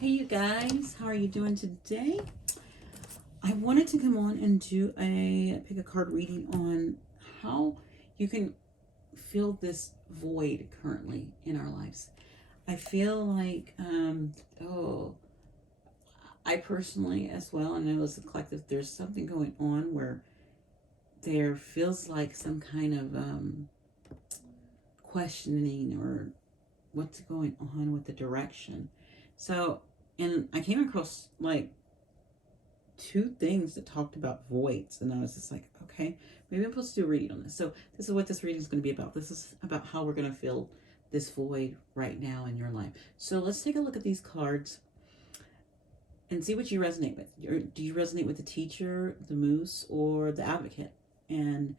Hey you guys, how are you doing today? I wanted to come on and do a pick a card reading on how you can fill this void currently in our lives. I feel like I personally as well, and I know as a collective, there's something going on where there feels like some kind of questioning or what's going on with the direction. So, and I came across like two things that talked about voids, and I was just like, okay, maybe I'm supposed to do a reading on this. So this is what this reading is going to be about. This is about how we're going to fill this void right now in your life. So let's take a look at these cards and see what you resonate with. Do you resonate with the teacher, the moose, or the advocate? And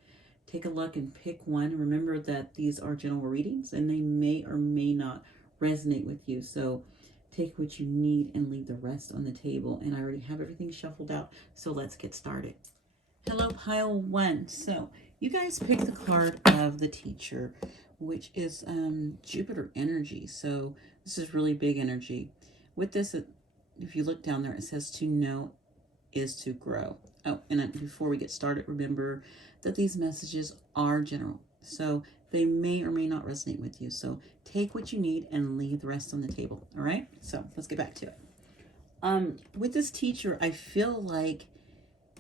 take a look and pick one. Remember that these are general readings and they may or may not resonate with you. So take what you need and leave the rest on the table. And I already have everything shuffled out. So let's get started. Hello, pile one. So you guys picked the card of the teacher, which is Jupiter energy. So this is really big energy. With this, if you look down there, it says to know is to grow. Oh, and before we get started, remember that these messages are general. So they may or may not resonate with you. So take what you need and leave the rest on the table. All right. So let's get back to it. With this teacher, I feel like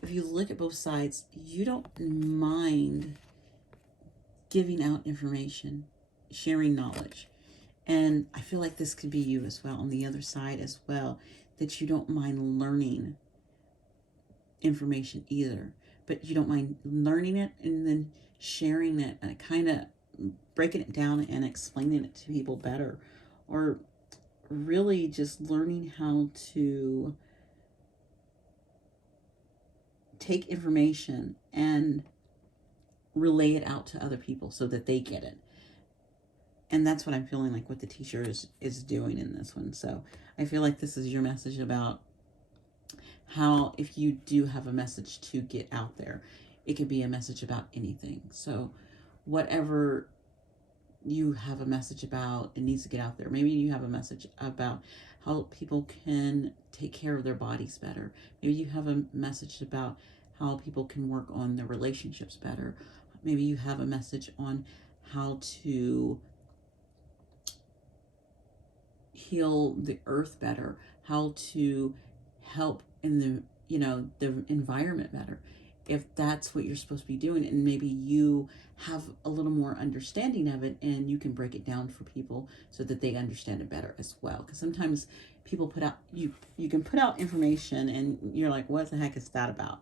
if you look at both sides, you don't mind giving out information, sharing knowledge. And I feel like this could be you as well on the other side as well, that you don't mind learning information either, but you don't mind learning it and then sharing it and kind of breaking it down and explaining it to people better, or really just learning how to take information and relay it out to other people so that they get it. And that's what I'm feeling like what the teacher is doing in this one. So I feel like this is your message about how, if you do have a message to get out there, it could be a message about anything. So whatever you have a message about, it needs to get out there. Maybe you have a message about how people can take care of their bodies better. Maybe you have a message about how people can work on their relationships better. Maybe you have a message on how to heal the earth better, how to help in the environment better. If that's what you're supposed to be doing, and maybe you have a little more understanding of it and you can break it down for people so that they understand it better as well. Because sometimes people put out, you can put out information and you're like, what the heck is that about?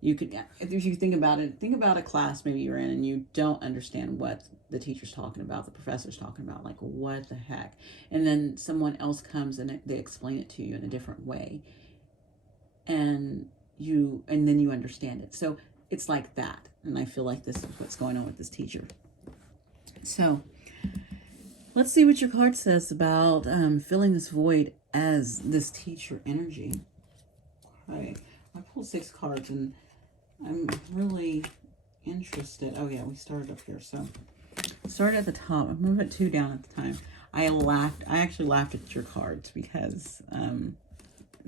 You could, if you think about it, think about a class maybe you're in and you don't understand what the teacher's talking about, the professor's talking about, like what the heck, and then someone else comes and they explain it to you in a different way, and then you understand it. So it's like that, and I feel like this is what's going on with this teacher. So let's see what your card says about filling this void as this teacher energy. Okay, I pulled 6 cards and I'm really interested. Oh yeah, we started up here. So started at the top. I'm gonna put 2 down at the time. I actually laughed at your cards because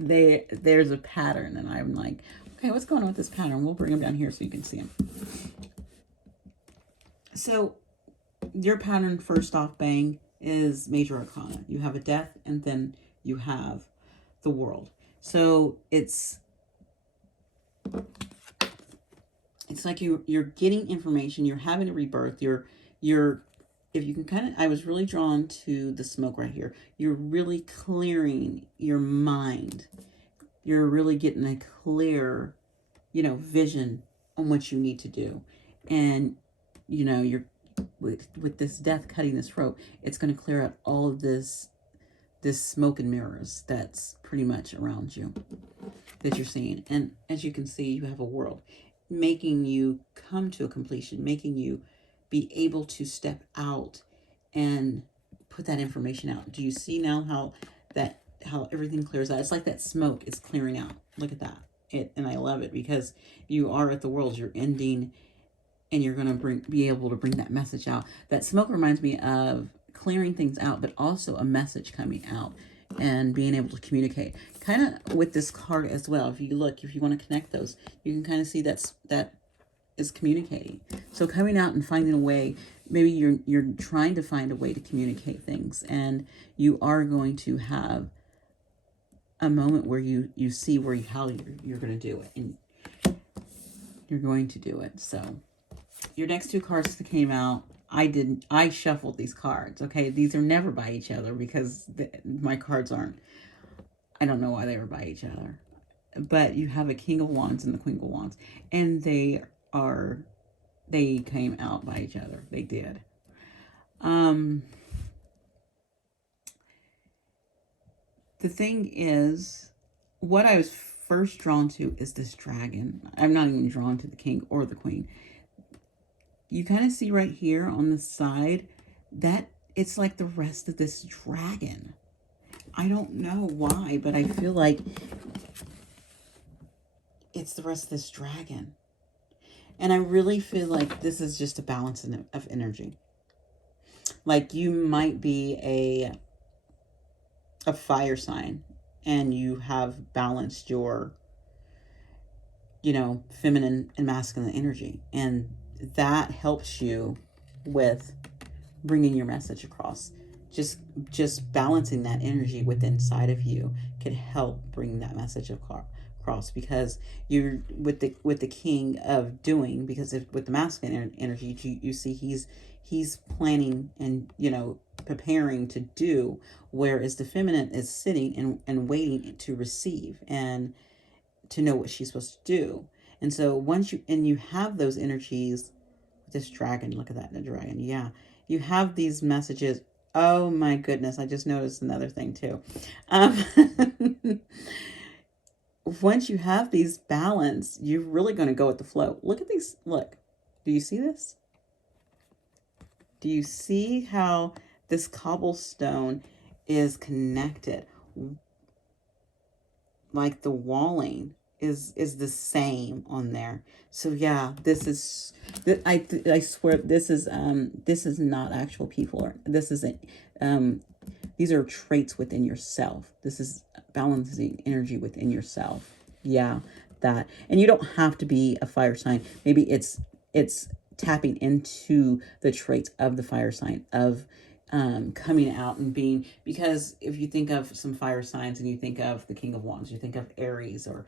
there's a pattern, and I'm like, okay, what's going on with this pattern? We'll bring them down here so you can see them. So your pattern, first off, bang, is major arcana. You have a death, and then you have the world. So it's like you're getting information, you're having a rebirth, you're if you can kind of, I was really drawn to the smoke right here. You're really clearing your mind. You're really getting a clear, vision on what you need to do. And, you're with this death cutting this rope, it's going to clear out all of this smoke and mirrors that's pretty much around you that you're seeing. And as you can see, you have a world making you come to a completion, making you be able to step out and put that information out. Do you see now how everything clears out? It's like that smoke is clearing out. Look at that. And I love it because you are at the world, you're ending, and you're going to be able to bring that message out. That smoke reminds me of clearing things out, but also a message coming out. and being able to communicate. Kind of with this card as well. If you look, if you want to connect those, you can kind of see that is communicating. So coming out and finding a way, maybe you're trying to find a way to communicate things, and you are going to have a moment where you see how you're going to do it, and you're going to do it. So your next two cards that came out, I shuffled these cards. Okay, these are never by each other because my cards aren't. I don't know why they were by each other, but you have a King of Wands and the Queen of Wands, and they came out by each other. They did. The thing is, what I was first drawn to is this dragon. I'm not even drawn to the king or the queen. You kind of see right here on the side that it's like the rest of this dragon. I don't know why, but I feel like it's the rest of this dragon. And I really feel like this is just a balance of energy. Like you might be a fire sign and you have balanced your, feminine and masculine energy. And that helps you with bringing your message across. Just balancing that energy within inside of you can help bring that message across, because you're with the king of doing, because with the masculine energy, you see he's planning and preparing to do, whereas the feminine is sitting and waiting to receive and to know what she's supposed to do. And so once you have those energies, this dragon, look at that, the dragon, yeah, you have these messages. Oh my goodness, I just noticed another thing too. Once you have these balance, you're really going to go with the flow. Look at these. Look, do you see this? Do you see how this cobblestone is connected? Like the walling is the same on there. So yeah, this is, I swear this is not actual people, or this isn't, these are traits within yourself. This is balancing energy within yourself. Yeah, that. And you don't have to be a fire sign. Maybe it's tapping into the traits of the fire sign, of coming out and being, because if you think of some fire signs and you think of the King of Wands, you think of Aries or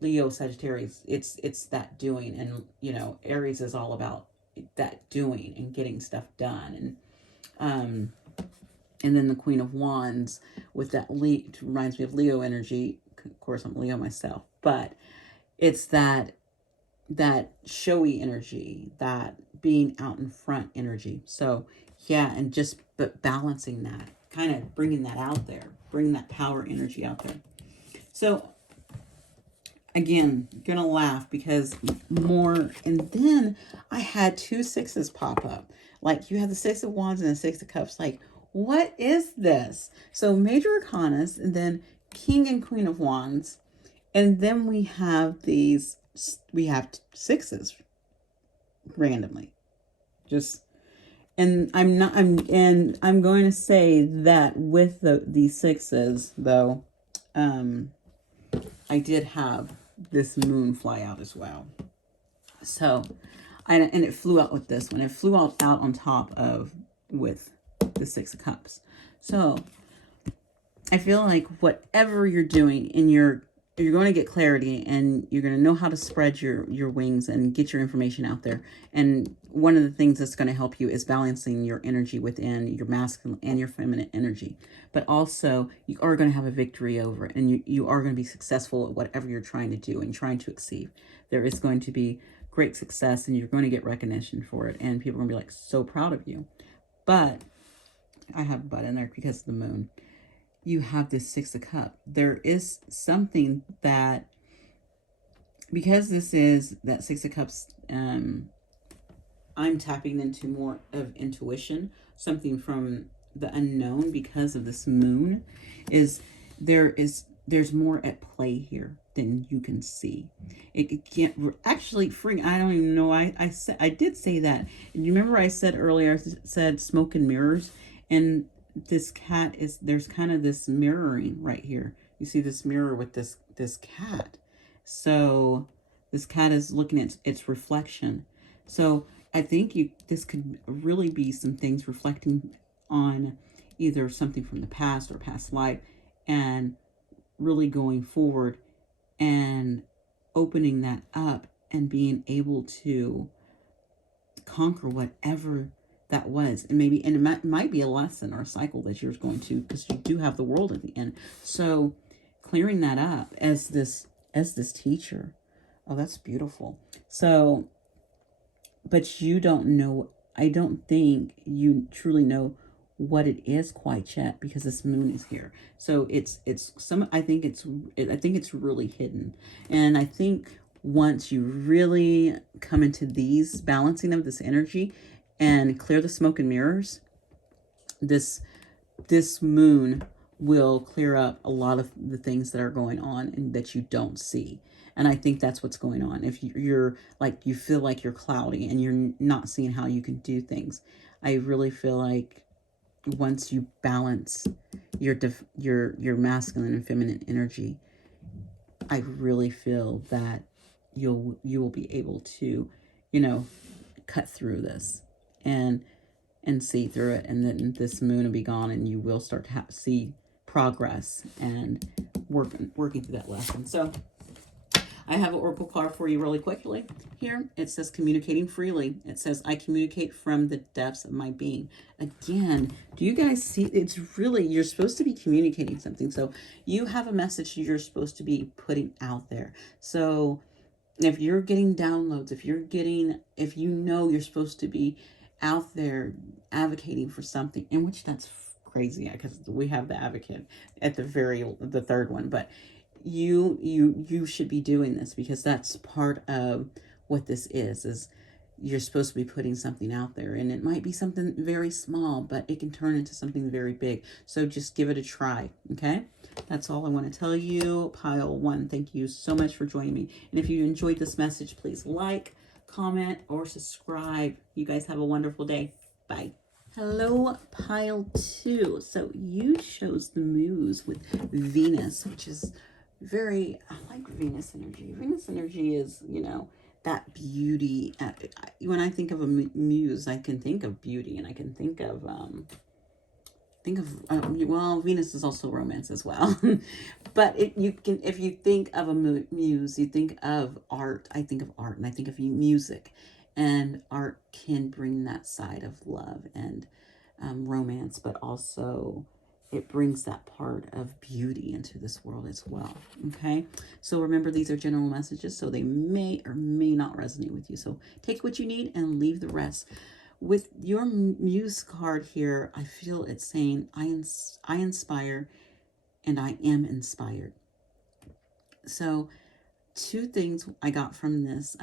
Leo, Sagittarius, it's that doing. And Aries is all about that doing and getting stuff done. And then the Queen of Wands with that reminds me of Leo energy. Of course, I'm Leo myself, but it's that showy energy, that being out in front energy. So yeah, and but balancing that, kind of bringing that out there, bringing that power energy out there. So again, gonna laugh because more, and then I had 2 6s pop up. Like you have the 6 of Wands and the 6 of Cups. Like, what is this? So major arcanas, and then King and Queen of Wands, and then we have 6s randomly. And I'm going to say that with these 6s though, I did have this moon fly out as well. So, and it flew out with this one. It flew out on top of with the 6 of Cups. So I feel like whatever you're doing you're going to get clarity, and you're going to know how to spread your wings and get your information out there. And one of the things that's going to help you is balancing your energy within your masculine and your feminine energy. But also, you are going to have a victory over it, and you are going to be successful at whatever you're trying to do and trying to exceed. There is going to be great success, and you're going to get recognition for it, and people are going to be like so proud of you. But I have a but in there because of the moon. You have this 6 of Cups. There is something that, because this is that 6 of Cups, I'm tapping into more of intuition, something from the unknown, because of this moon. There's more at play here than you can see. It can't actually I don't even know. I did say that. And you remember I said earlier, I said smoke and mirrors, and this cat is, there's kind of this mirroring right here. You see this mirror with this cat. So this cat is looking at its reflection. So I think this could really be some things reflecting on either something from the past or past life, and really going forward and opening that up and being able to conquer whatever that was. And maybe, and it might be a lesson or a cycle that you're going to, because you do have the world at the end. So clearing that up as this teacher. Oh, that's beautiful. So, but you don't know, I don't think you truly know what it is quite yet, because this moon is here. So it's some, I think it's really hidden. And I think once you really come into these balancing of this energy and clear the smoke and mirrors, this moon will clear up a lot of the things that are going on and that you don't see. And I think that's what's going on. If you're like, you feel like you're cloudy and you're not seeing how you can do things, I really feel like once you balance your masculine and feminine energy, I really feel that you will be able to, cut through this and see through it, and then this moon will be gone, and you will start to see progress and working through that lesson. So I have an oracle card for you really quickly. Here it says communicating freely. It says, I communicate from the depths of my being. Again, do you guys see? It's really, you're supposed to be communicating something. So you have a message you're supposed to be putting out there. So if you're getting downloads, if you know you're supposed to be out there advocating for something, in which that's crazy, because we have the advocate at the third one, but you should be doing this, because that's part of what this is you're supposed to be putting something out there, and it might be something very small, but it can turn into something very big. So just give it a try. Okay, that's all I want to tell you. Pile 1, thank you so much for joining me, and if you enjoyed this message, please like, comment, or subscribe. You guys have a wonderful day. Bye. Hello, pile 2. So you chose the Muse with Venus, which is very, I like Venus energy. Venus energy is, that beauty. When I think of a muse, I can think of beauty, and I can think of, well, Venus is also romance as well. But if you think of a muse, you think of art. I think of art, and I think of music, and art can bring that side of love and romance, but also it brings that part of beauty into this world as well. Okay, so remember, these are general messages, so they may or may not resonate with you. So take what you need and leave the rest. With your Muse card here, I feel it's saying, I inspire and I am inspired. So 2 things I got from this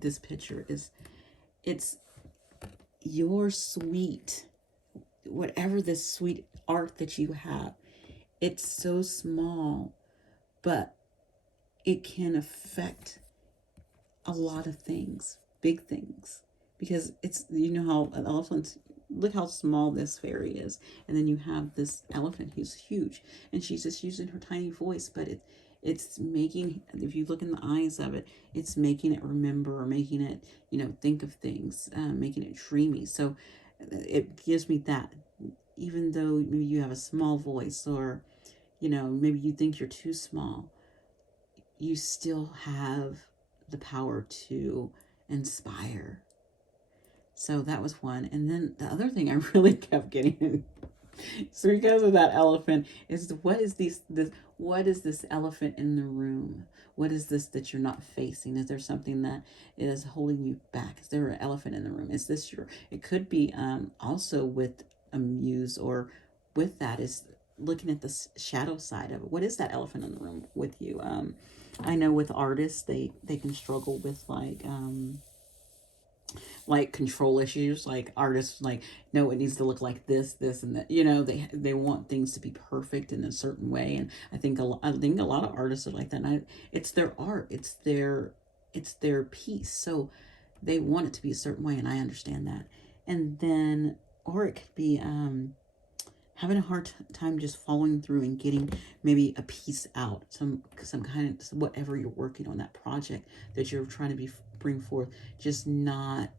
this picture is, it's your sweet, whatever this sweet art that you have, it's so small, but it can affect a lot of things, big things, because it's, how elephants, look how small this fairy is, and then you have this elephant who's huge, and she's just using her tiny voice, but it's making, if you look in the eyes of it, it's making it remember, or making it, think of things, making it dreamy. So it gives me that, even though maybe you have a small voice, or, maybe you think you're too small, you still have the power to inspire. So that was one. And then the other thing I really kept getting, so because of that elephant, is what is this elephant in the room? What is this that you're not facing? Is there something that is holding you back? Is there an elephant in the room? Is this it could be also with a muse, or with that is looking at the shadow side of it. What is that elephant in the room with you? I know with artists, they can struggle with like control issues. Like artists, like, no, it needs to look like this, and that. They want things to be perfect in a certain way, and I think a lot of artists are like that. And it's their art, it's their piece, so they want it to be a certain way, and I understand that. And then or it could be having a hard time just following through and getting maybe a piece out, some kind of whatever you're working on, that project that you're trying to bring forth, just not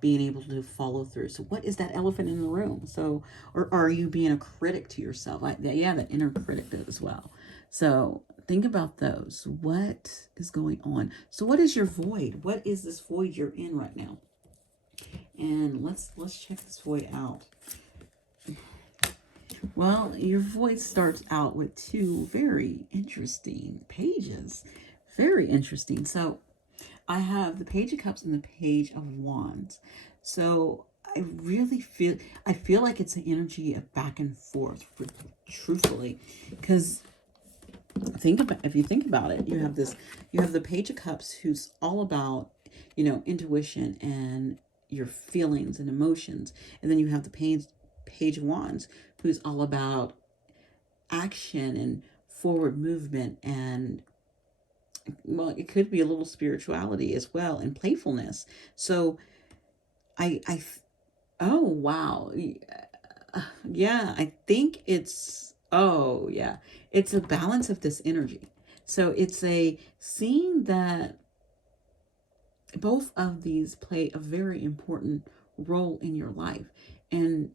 being able to follow through. So what is that elephant in the room? So, or are you being a critic to yourself? Yeah, that inner critic as well. So think about those. What is going on? So what is your void? What is this void you're in right now? And let's check this void out. Well, your void starts out with two very interesting pages. Very interesting. So I have the Page of Cups and the Page of Wands. So I really feel like it's an energy of back and forth, truthfully, because if you think about it, you have the Page of Cups, who's all about, intuition and your feelings and emotions, and then you have the Page of Wands, who's all about action and forward movement, and well, it could be a little spirituality as well, and playfulness. So oh wow, yeah, I think it's, oh yeah, it's a balance of this energy. So it's a seeing that both of these play a very important role in your life, and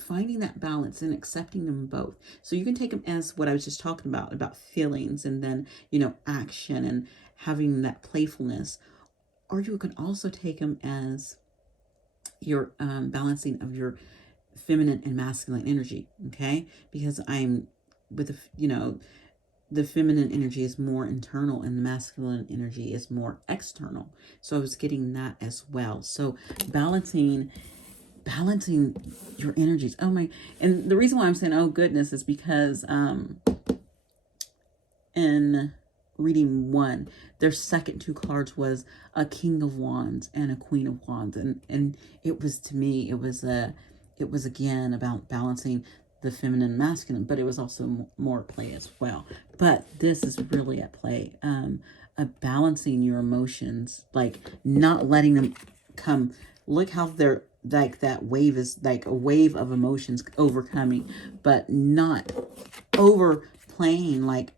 finding that balance and accepting them both. So you can take them as what I was just talking about feelings, and then, action and having that playfulness. Or you can also take them as your balancing of your feminine and masculine energy, okay? Because I'm with the feminine energy is more internal and the masculine energy is more external. So I was getting that as well. So balancing your energies. Oh my, and the reason why I'm saying oh goodness is because in reading one, their second two cards was a King of Wands and a Queen of Wands, and it was, to me, it was again about balancing the feminine and masculine, but it was also more play as well. But this is really at play, balancing your emotions, like not letting them come. Look how they're like, that wave is like a wave of emotions overcoming, but not overplaying, like,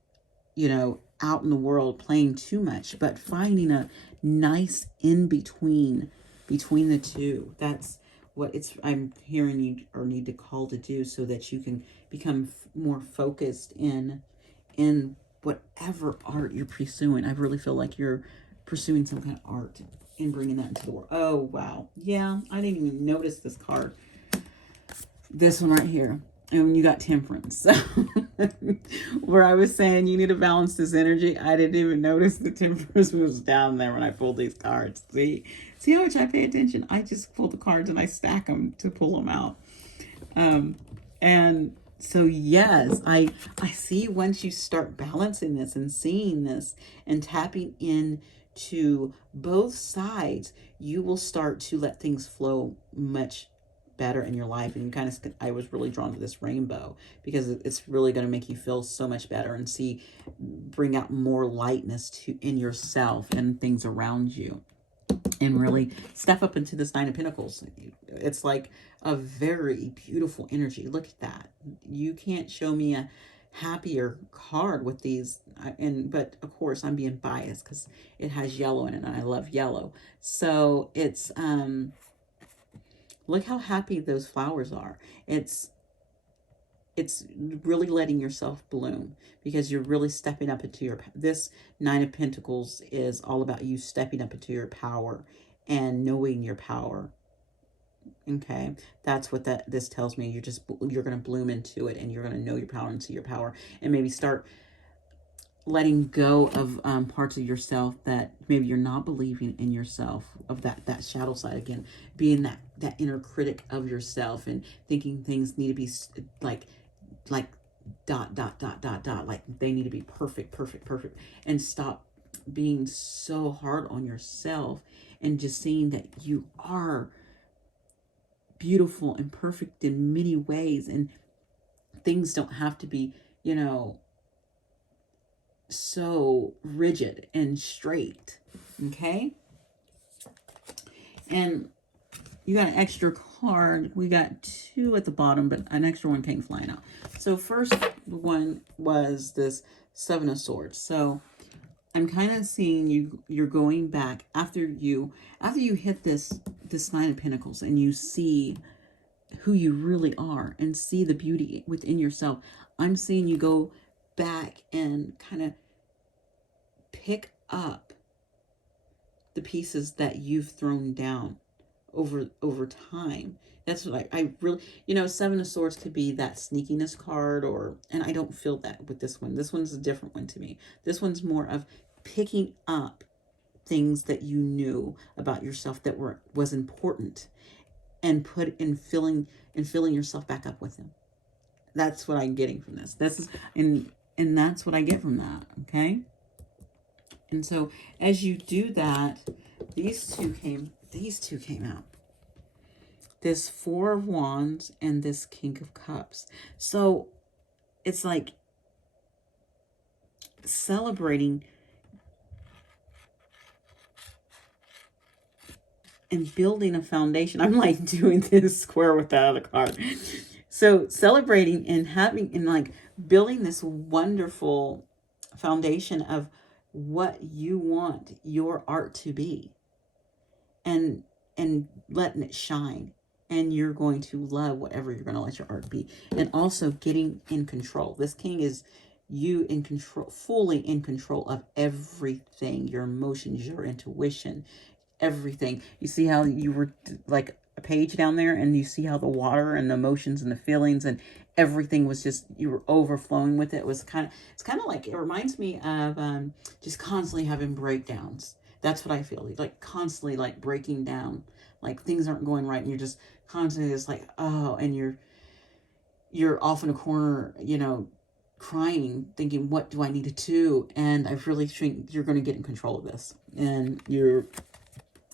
out in the world playing too much, but finding a nice in between the two. That's what I'm hearing you or need to call to do, so that you can become more focused in whatever art you're pursuing. I really feel like you're pursuing some kind of art and bringing that into the world. Oh wow, yeah, I didn't even notice this card, this one right here. And you got Temperance. So where I was saying you need to balance this energy, I didn't even notice the Temperance was down there when I pulled these cards. See how much I pay attention? I just pull the cards and I stack them to pull them out. And so yes, I see, once you start balancing this and seeing this and tapping in to both sides, you will start to let things flow much better in your life. And you kind of, I was really drawn to this rainbow because it's really going to make you feel so much better and bring out more lightness in yourself and things around you, and really step up into this Nine of Pentacles. It's like a very beautiful energy. Look at that. You can't show me a happier card with these, but of course I'm being biased because it has yellow in it and I love yellow. So it's look how happy those flowers are. It's really letting yourself bloom, because you're really stepping up into this Nine of Pentacles is all about you stepping up into your power and knowing your power. Okay, that's what this tells me. You're going to bloom into it, and you're going to know your power and see your power, and maybe start letting go of parts of yourself that maybe you're not believing in yourself, of that shadow side, again, being that inner critic of yourself and thinking things need to be like dot dot dot dot dot, like they need to be perfect, and stop being so hard on yourself, and just seeing that you are beautiful and perfect in many ways, and things don't have to be, so rigid and straight. Okay. And you got an extra card. We got 2 at the bottom, but an extra one came flying out. So first one was this 7 of Swords. So I'm kind of seeing you're going back after you hit this 9 of Pentacles, and you see who you really are and see the beauty within yourself. I'm seeing you go back and kind of pick up the pieces that you've thrown down over time. That's what I really, 7 of Swords could be that sneakiness card, and I don't feel that with this one. This one's a different one to me. This one's more of picking up things that you knew about yourself that was important, and filling yourself back up with them. That's what I'm getting from this. And that's what I get from that. Okay. And so as you do that, these two came out. This 4 of Wands and this King of Cups. So it's like celebrating and building a foundation. I'm like doing this square with the other card. So celebrating and building this wonderful foundation of what you want your art to be, and letting it shine. And you're going to love whatever you're going to let your art be. And also getting in control. This King is you in control, fully in control of everything. Your emotions, your intuition, everything. You see how you were like a page down there, and you see how the water and the emotions and the feelings and everything was just, you were overflowing with it. It's kind of like, it reminds me of just constantly having breakdowns. That's what I feel like, constantly like breaking down, like things aren't going right, and you're just constantly just like, oh, and you're off in a corner, crying, thinking, what do I need to do? And I really think you're going to get in control of this, and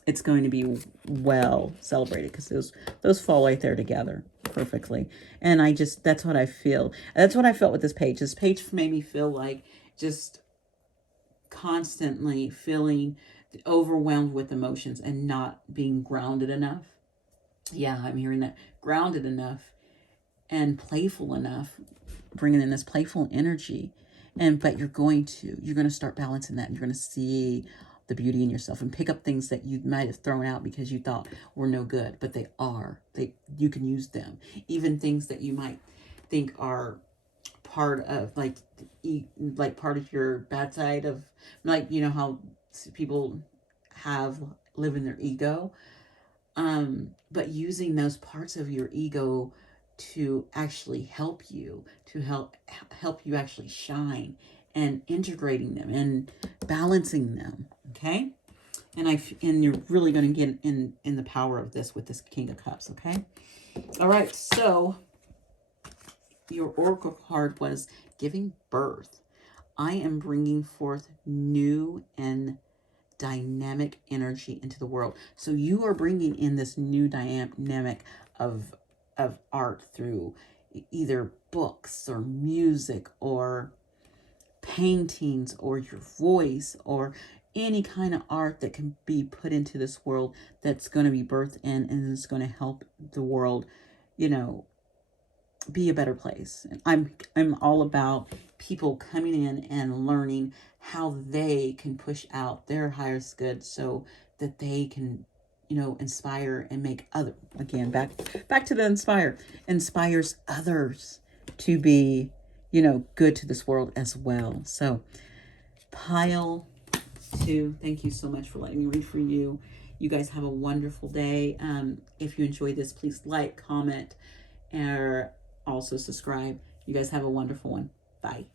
it's going to be well celebrated, because those fall right there together perfectly. And that's what I feel. That's what I felt with this page. This page made me feel like just constantly feeling overwhelmed with emotions and not being grounded enough. Yeah, I'm hearing that. Grounded enough and playful enough, bringing in this playful energy. But you're going to start balancing that, and you're going to see the beauty in yourself and pick up things that you might have thrown out because you thought were no good, but you can use them. Even things that you might think are part of part of your bad side of, how people live in their ego, but using those parts of your ego to actually help you actually shine, and integrating them and balancing them. Okay. And you're really going to get in the power of this with this King of Cups. Okay. All right. So your oracle card was giving birth. I am bringing forth new and dynamic energy into the world. So you are bringing in this new dynamic of art through either books or music or paintings or your voice or any kind of art that can be put into this world, that's going to be birthed in, and is going to help the world, be a better place. I'm all about people coming in and learning how they can push out their highest good, so that they can, inspire and make other, again, back to the inspires others to be, good to this world as well. So pile 2, thank you so much for letting me read for you. You guys have a wonderful day. If you enjoyed this, please like, comment, or also subscribe. You guys have a wonderful one. Bye.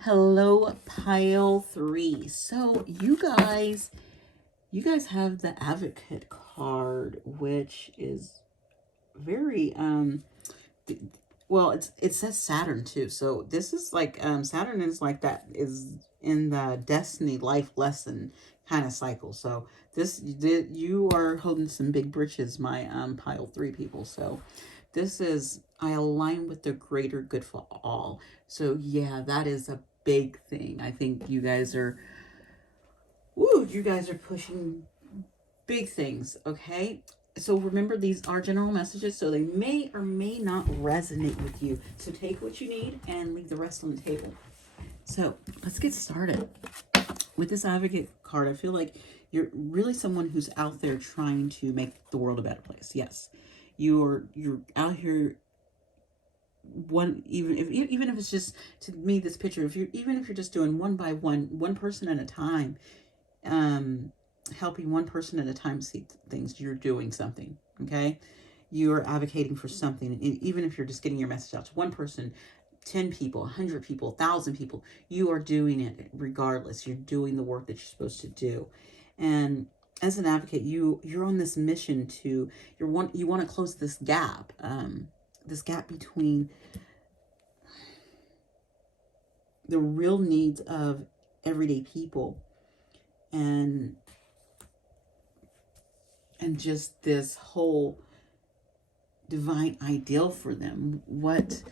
Hello, pile 3. So you guys have the Advocate card, which is very well, it says Saturn too. So this is like Saturn is like that, is in the destiny life lesson kind of cycle. So you are holding some big britches, my pile 3 people. So this is, I align with the greater good for all. So yeah, that is a big thing. I think you guys are pushing big things. Okay. So remember, these are general messages, so they may or may not resonate with you. So take what you need and leave the rest on the table. So let's get started. With this advocate card, I feel like you're really someone who's out there trying to make the world a better place. Yes, you're out here. Even if it's just, to me, this picture, if you're just doing one by one person at a time, helping one person at a time see things, you're doing something. Okay, you're advocating for something, and even if you're just getting your message out to one person, 10 people, 100 people, 1,000 people, you are doing it regardless. You're doing the work that you're supposed to do. And as an advocate, you're on this mission to, you want to close this gap, between the real needs of everyday people and just this whole divine ideal for them, what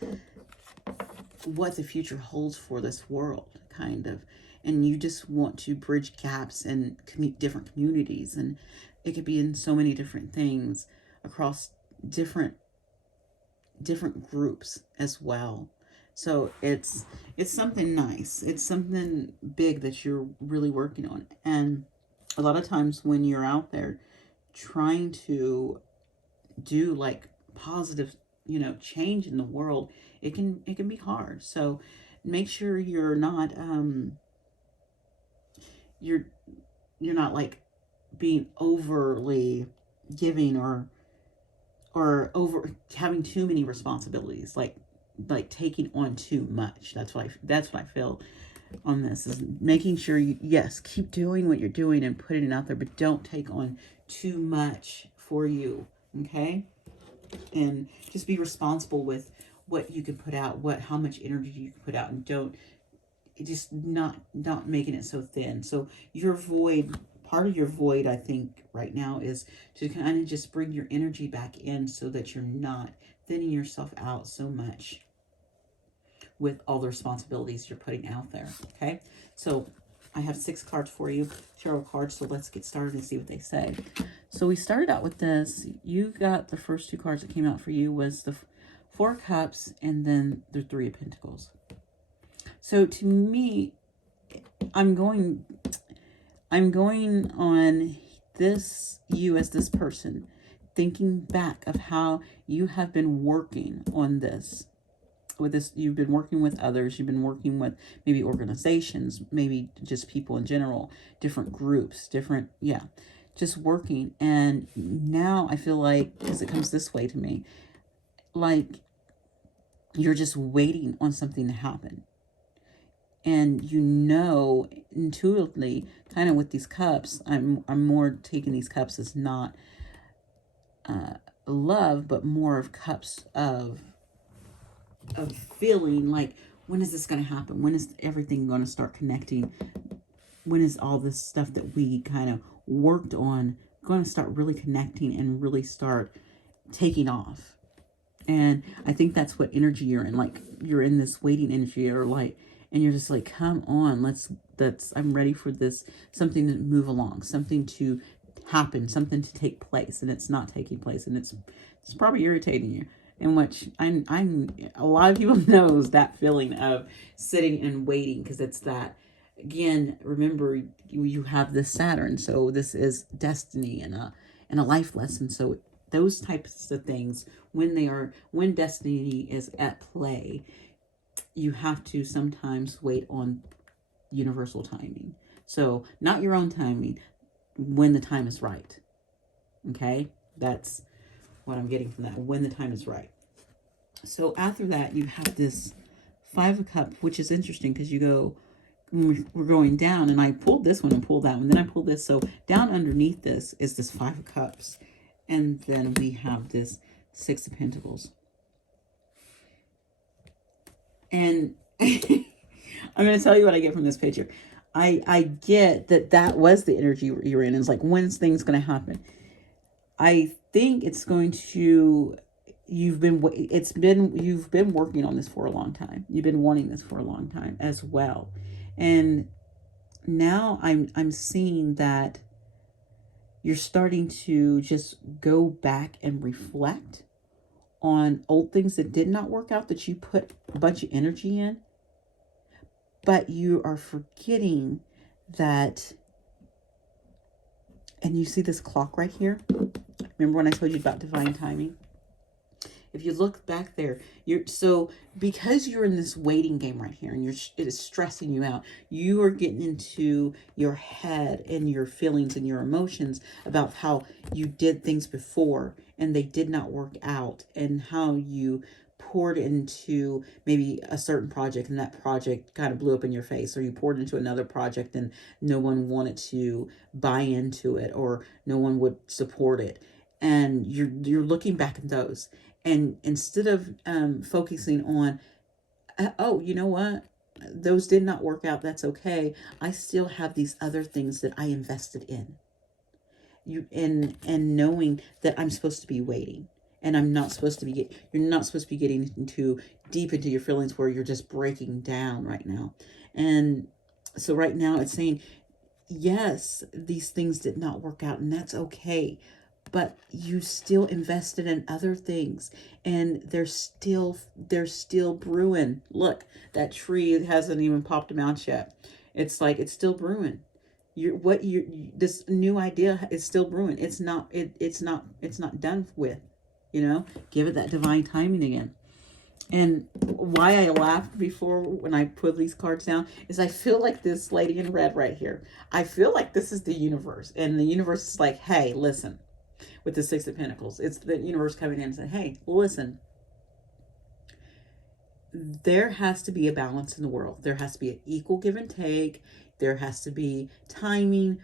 the future holds for this world, kind of. And you just want to bridge gaps in different communities, and it could be in so many different things across different groups as well. So it's something nice. It's something big that you're really working on. And a lot of times when you're out there trying to do like positive, change in the world, it can be hard. So make sure you're not you're not like being overly giving, or over having too many responsibilities, like taking on too much. That's what I feel on this, is making sure you, yes, keep doing what you're doing and putting it out there, but don't take on too much for you. Okay, and just be responsible with what you can put out, how much energy you can put out, and don't just not making it so thin. So your void, part of your void, I think right now, is to kind of just bring your energy back in, so that you're not thinning yourself out so much with all the responsibilities you're putting out there. Okay, so I have 6 cards for you, tarot cards. So let's get started and see what they say. So we started out with this. You got the first 2 cards that came out for you was the 4 of Cups and then the 3 of Pentacles. So to me, I'm going on this, you as this person, thinking back of how you have been working on this. With this, you've been working with others, you've been working with maybe organizations, maybe just people in general, different groups, just working. And now I feel like, because it comes this way to me, like you're just waiting on something to happen. And intuitively, kind of with these cups, I'm more taking these cups as not love, but more of cups of feeling like, when is this going to happen? When is everything going to start connecting? When is all this stuff that we kind of worked on going to start really connecting and really start taking off? And I think that's what energy you're in. Like, you're in this waiting energy, or like, and you're just like, come on, I'm ready for this, something to move along, something to happen, something to take place, and it's not taking place, and it's probably irritating you. In which I'm a lot of people knows that feeling of sitting and waiting, because it's that, again, remember, you have this Saturn, so this is destiny and a life lesson. So those types of things, when destiny is at play, you have to sometimes wait on universal timing. So not your own timing, when the time is right. Okay, that's what I'm getting from that, when the time is right. So after that, you have this 5 of Cups, which is interesting, because you go, we're going down, and I pulled this one and pulled that one, then I pulled this. So down underneath this is this 5 of Cups, and then we have this 6 of Pentacles. And I'm going to tell you what I get from this picture. I get that was the energy you're in. It's like, when's things going to happen? I think it's going to, you've been working on this for a long time. You've been wanting this for a long time as well. And now I'm seeing that You're starting to just go back and reflect on old things that did not work out, that you put a bunch of energy in, but you are forgetting that. And you see this clock right here? Remember when I told you about divine timing? If you look back there, because you're in this waiting game right here, and it is stressing you out. You are getting into your head and your feelings and your emotions about how you did things before and they did not work out, and how you poured into maybe a certain project and that project kind of blew up in your face, or you poured into another project and no one wanted to buy into it, or no one would support it. And you're looking back at those, and instead of focusing on, oh, you know what, those did not work out, that's okay, I still have these other things that I invested in, and knowing that I'm supposed to be waiting, and I'm not supposed to be you're not supposed to be getting into deep into your feelings where you're just breaking down right now. And so right now it's saying, yes, these things did not work out, and that's okay, but you still invested in other things, and they're still brewing. Look, that tree hasn't even popped them out yet. It's like it's still brewing. This new idea is still brewing. It's not done with. Give it that divine timing again. And why I laughed before when I put these cards down is I feel like this lady in red right here. I feel like this is the universe. And the universe is like, hey, listen, with the Six of Pentacles. It's the universe coming in and saying, hey, listen, there has to be a balance in the world. There has to be an equal give and take. There has to be timing.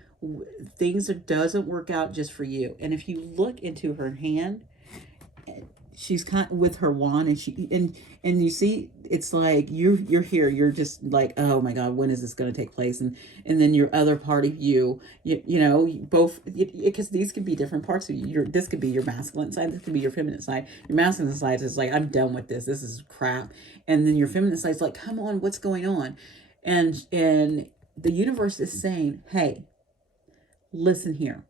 Things that doesn't work out just for you. And if you look into her hand, she's kind of with her wand, and you see, it's like you're here, you're just like, oh my god, when is this going to take place? And then your other part of both, because these could be different parts of you. This could be your masculine side, this could be your feminine side. Your masculine side is like, I'm done with this is crap. And then your feminine side is like, come on, what's going on? And the universe is saying, hey, listen here,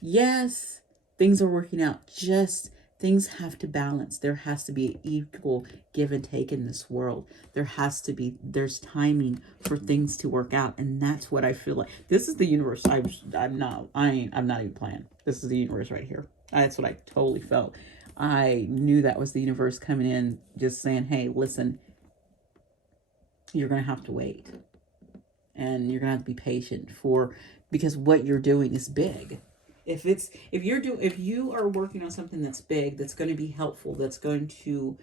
yes, things are working out, just things have to balance. There has to be an equal give and take in this world. There's timing for things to work out. And that's what I feel like. This is the universe. I'm not even playing. This is the universe right here. That's what I totally felt. I knew that was the universe coming in, just saying, hey, listen, you're going to have to wait. And you're going to have to be patient because what you're doing is big. If you are working on something that's big, that's going to be helpful, that's going to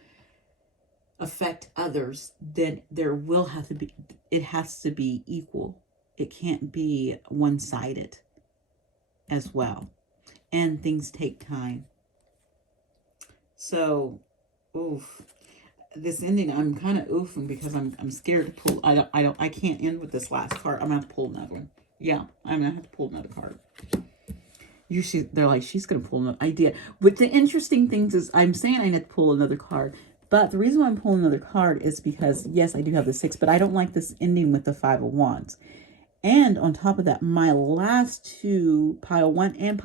affect others, then it has to be equal. It can't be one-sided as well. And things take time. So, this ending, I'm kind of oofing because I'm scared to pull. I can't end with this last card. I'm gonna have to pull another one. Yeah, I'm gonna have to pull another card. Usually they're like, she's going to pull an idea. But the interesting things is, I'm saying I need to pull another card. But the reason why I'm pulling another card is because, yes, I do have the 6, but I don't like this ending with the 5 of Wands. And on top of that, my last two, pile 1 and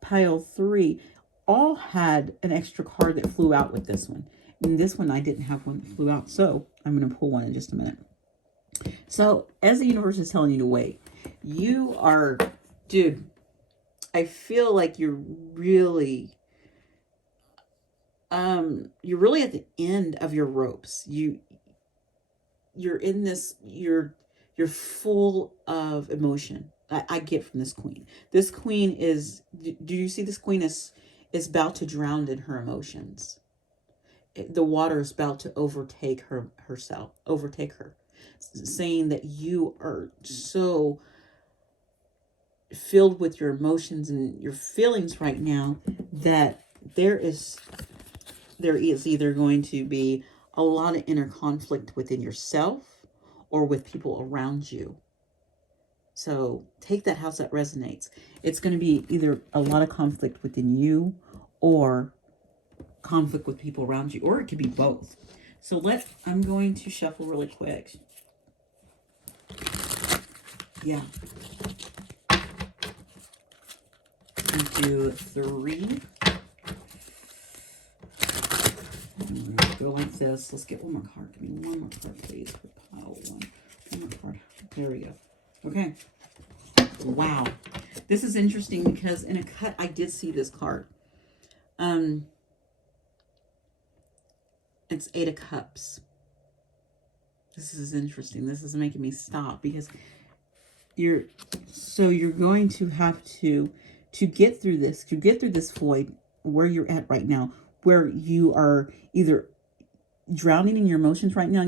pile 3, all had an extra card that flew out with this one. And this one, I didn't have one that flew out. So I'm going to pull one in just a minute. So as the universe is telling you to wait, dude, I feel like you're really at the end of your ropes. You're in this, you're full of emotion. I get from this queen. This queen is, do you see this queen is about to drown in her emotions. The water is about to overtake her, saying that you are so filled with your emotions and your feelings right now that there is either going to be a lot of inner conflict within yourself or with people around you. So take that house that resonates. It's going to be either a lot of conflict within you or conflict with people around you, or it could be both. So I'm going to shuffle really quick. Yeah. do 3. And we're going to go like this. Let's get one more card. Give me one more card, please, for pile 1. One more card. There we go. Okay. Wow. This is interesting because in a cut, I did see this card. It's 8 of Cups. This is interesting. This is making me stop because you're going to have to get through this void where you're at right now, where you are either drowning in your emotions right now.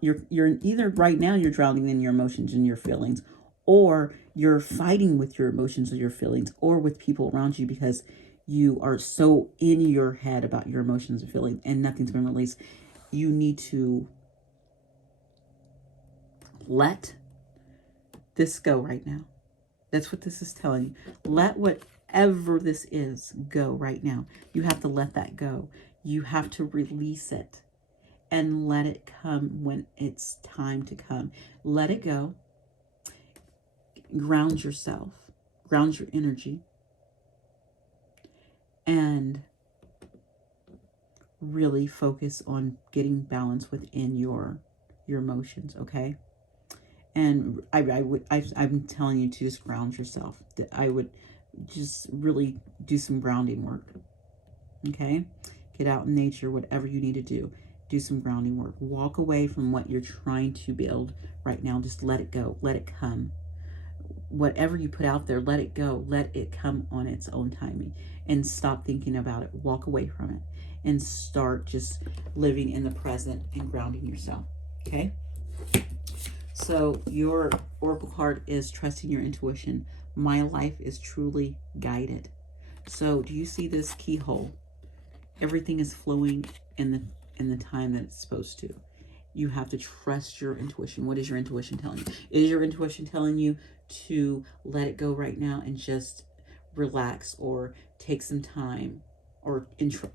You're either right now you're drowning in your emotions and your feelings, or you're fighting with your emotions or your feelings, or with people around you because you are so in your head about your emotions and feelings and nothing's been released. You need to let this go right now. That's what this is telling you. Let whatever this is go right now. You have to let that go. You have to release it and let it come when it's time to come. Let it go. Ground yourself. Ground your energy. And really focus on getting balance within your emotions, okay? And I'm telling you to just ground yourself. I would just really do some grounding work, okay? Get out in nature, whatever you need to do. Do some grounding work. Walk away from what you're trying to build right now. Just let it go. Let it come. Whatever you put out there, let it go. Let it come on its own timing. And stop thinking about it. Walk away from it. And start just living in the present and grounding yourself. Okay? So your oracle card is trusting your intuition. My life is truly guided. So do you see this keyhole? Everything is flowing in the time that it's supposed to. You have to trust your intuition. What is your intuition telling you? Is your intuition telling you to let it go right now and just relax, or take some time, or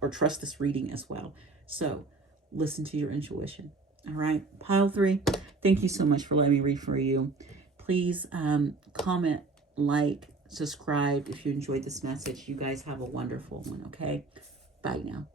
trust this reading as well? So listen to your intuition. All right, pile 3. Thank you so much for letting me read for you. Please comment, like, subscribe if you enjoyed this message. You guys have a wonderful one, okay? Bye now.